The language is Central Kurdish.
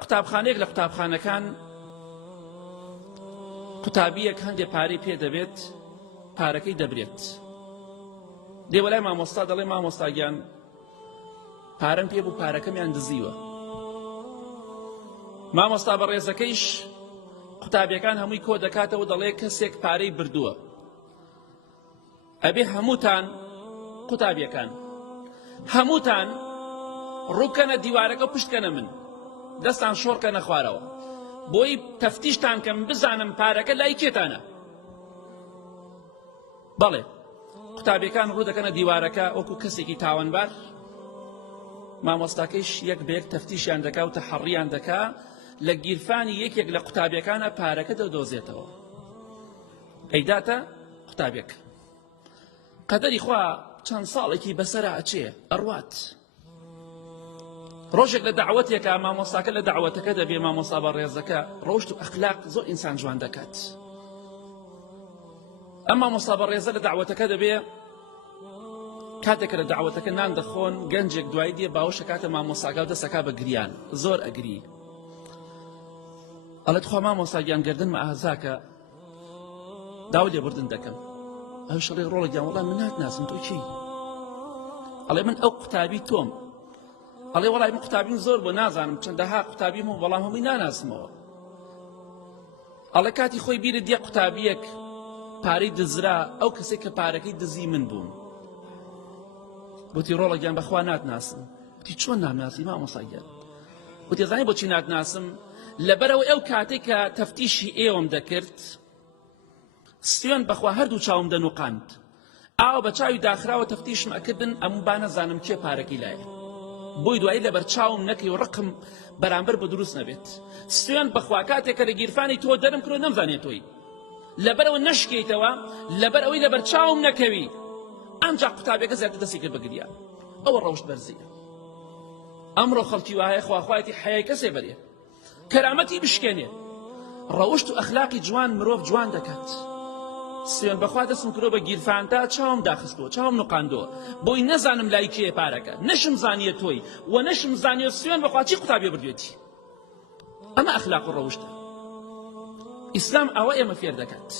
قوتابخانەیەک لە قوتابخانەکان قوتابیەک هەندێک پارەی پێ دەبێت پارەکەی دەبرێت دێوە لای مامۆستا دەڵێ مامۆستاگیان پارەم پێ بوو پارەکەمیان دزیوە مامۆستا بە ڕێزەکەیش قوتابیەکان هەمووی کۆ دەکاتەوە دەڵێ کەسێک پارەی بردووە ئەبێ هەمووتان قوتابیەکان هەمووتان ڕووکەنە دیوارەکە و پشتکەنە من دەستان شۆڕکەنە خوارەوە بۆی تەفتیشتان کەم بزانم پارەکە لای کێتانە بەڵێ قوتابیەکان ڕوو دەکەنە دیوارەکە وەکو کەسێکی تاوانبار مامۆستاکەیش یەک بە یەک تەفتیشیان دەکا و تەحەڕیان دەکا لە گیرفانی یەکێک لە قوتابیەکانە پارەکە دەدۆزێتەوە ئەیداتە قوتابێک قەدەری خوا چەند ساڵێکی بەسەرا ئەچێ ئەڕوات ڕۆژێک لە دەعوەتێکە مامۆستاکە لە دەعوەتەکە دەبێ مامۆستا بە ڕێزەکە ڕۆژت و ئەخلاق زۆر ئینسان جوان دەکات ئەم مامۆستا بە ڕێزە لە دەعوەتەکە دەبێ کاتێک لە دەعوەتەکە نان دەخۆن گەنجێک دوای دێ باوەشە کاتە مامۆستاکە و دەسەکا بە گریان زۆر ئەگری ئەڵێت خوا مامۆستاگیان گردنمە ئازاکە داوای لێبوردن دەکەم ئەوش ئەڵێ ڕۆڵێکیان وەڵام من ناتناسم تۆ چی ئەڵێ من ئەو قوتابی تۆم ئەڵێ وەڵای من قوتابیم زۆر بۆ نازانم چەندەها قوتابیم و بەڵام هەمووی ناناسمەوە ئەڵێ کاتی خۆی بیرت دیە قوتابیەک پارەی دزرا ئەو کەسێک کە پارەکەی دزی من بووم وتی ڕۆڵێکیان بەخوا ناتناسم وتی چۆن نامناسی مامۆستاگیان وتی زانی بۆچی ناتناسم لەبەرەوە ئەو کاتێک کە تەفتیشی ئێوەم دەکرد سوێن بەخوا هەردوو چاوم دەنوقاند ئاوا بە چاوی داخراوە تەفتیشم ئەکردن ئەموو با نەزانم کێ پارەکەی لایە بۆی دوایی لەبەر چاوم نەکەی و ڕقم بەرامبەر بە دروست نەبێت سوێن بەخوا کاتێک کە لە گیرفانی تۆ دەرم کرۆ نەمزانێت تۆی لەبەرەوە نەشکێتەوە لەبەر ئەوەی لەبەر چاوم نەکەوی ئەمجا قوتابیەکە زیاتر دەستی کرد بە گریان ئەوە ڕەوشت بەرزیە ئەمڕۆ خەڵکی وایە خواخوایەتی حەیای کەسێ بەرێ کەرامەتی بشکێنێ ڕەوشت و ئەخلاقی جوان مرۆڤ جوان دەکات سوێن بەخوا دەستم کرۆ بە گیرفاندا چاوم داخستەوە چاوم نوقاندەوە بۆی نەزانم لای کێ پارەکە نەشم زانیە تۆی و نەشم زانیە سوێن بەخوا چی قوتابیە بردوێتی ئەمە ئەخلاق و ڕەوشتە ئیسلام ئەوە ئێمە فێر دەکات